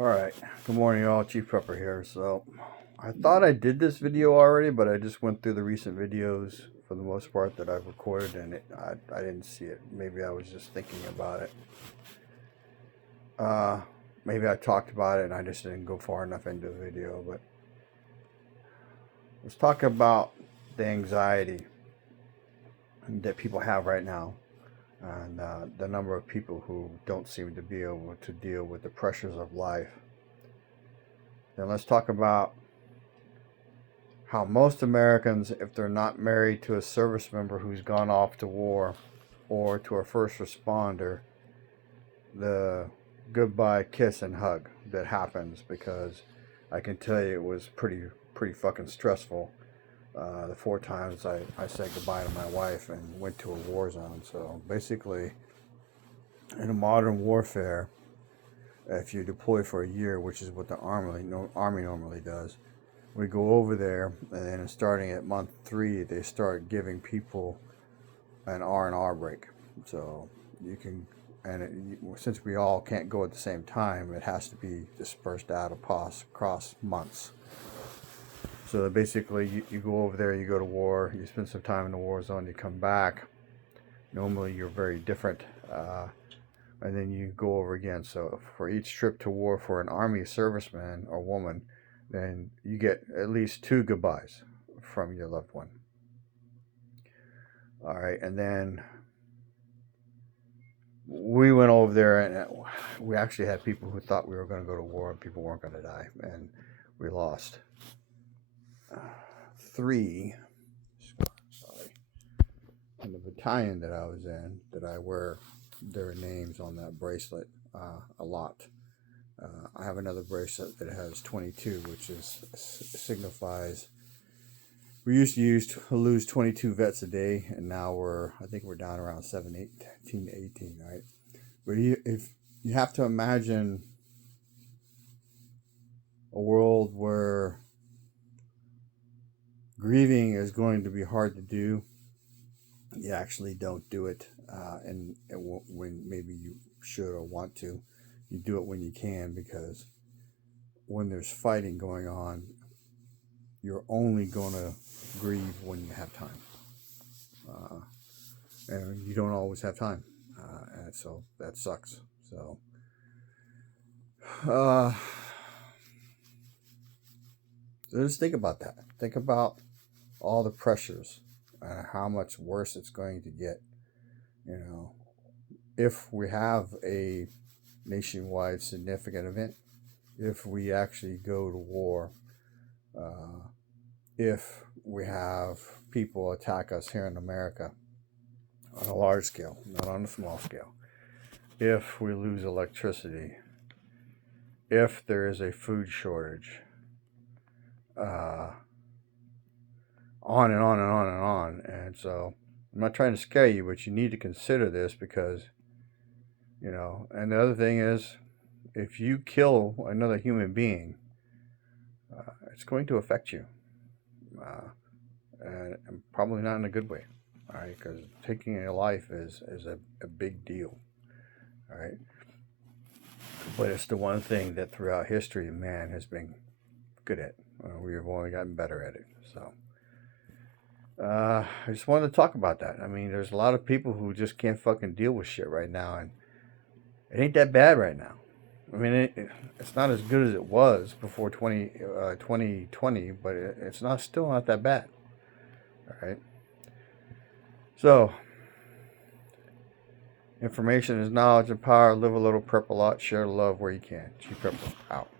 Alright, good morning y'all, Chief Prepper here. So, I thought I did this video already, but I just went through the recent videos for the most part that I've recorded and I didn't see it. Maybe I was just thinking about it. Maybe I talked about it and I just didn't go far enough into the video, but let's talk about the anxiety that people have right now and the number of people who don't seem to be able to deal with the pressures of life. Then let's talk about how most Americans, if they're not married to a service member who's gone off to war or to a first responder, the goodbye kiss and hug that happens, because I can tell you it was pretty fucking stressful. The 4 times I said goodbye to my wife and went to a war zone. So basically, in a modern warfare, if you deploy for a year, which is what the army normally does, we go over there, and then starting at month 3, they start giving people an R&R break. So you can, since we all can't go at the same time, it has to be dispersed out across months. So basically, you go over there, you go to war, you spend some time in the war zone, you come back. Normally, you're very different, and then you go over again. So for each trip to war for an Army serviceman or woman, then you get at least 2 goodbyes from your loved one. All right, and then we went over there, and we actually had people who thought we were going to go to war and people weren't going to die, and we lost 3. Sorry. In the battalion that I was in, that I wear their names on that bracelet a lot. I have another bracelet that has 22, which signifies we used to lose 22 vets a day, and now I think we're down around 17 to 18, right? But if you have to imagine a world where grieving is going to be hard to do, you actually don't do it, and when maybe you should or want to, you do it when you can, because when there's fighting going on, you're only going to grieve when you have time, and you don't always have time, and so that sucks. So just think about that. Think about all the pressures and how much worse it's going to get, if we have a nationwide significant event, if we actually go to war, if we have people attack us here in America on a large scale, not on a small scale, if we lose electricity, if there is a food shortage, on and on and on and on. And so I'm not trying to scare you, but you need to consider this, because, and the other thing is, if you kill another human being, it's going to affect you, and probably not in a good way, all right? Because taking a life is a big deal, all right? But it's the one thing that throughout history man has been good at. We've only gotten better at it. So I just wanted to talk about that. I mean, there's a lot of people who just can't fucking deal with shit right now, and it ain't that bad right now. I mean, it's not as good as it was before 2020, but it's still not that bad. All right. So, information is knowledge and power. Live a little, prep a lot, share love where you can. Chief Prepper out.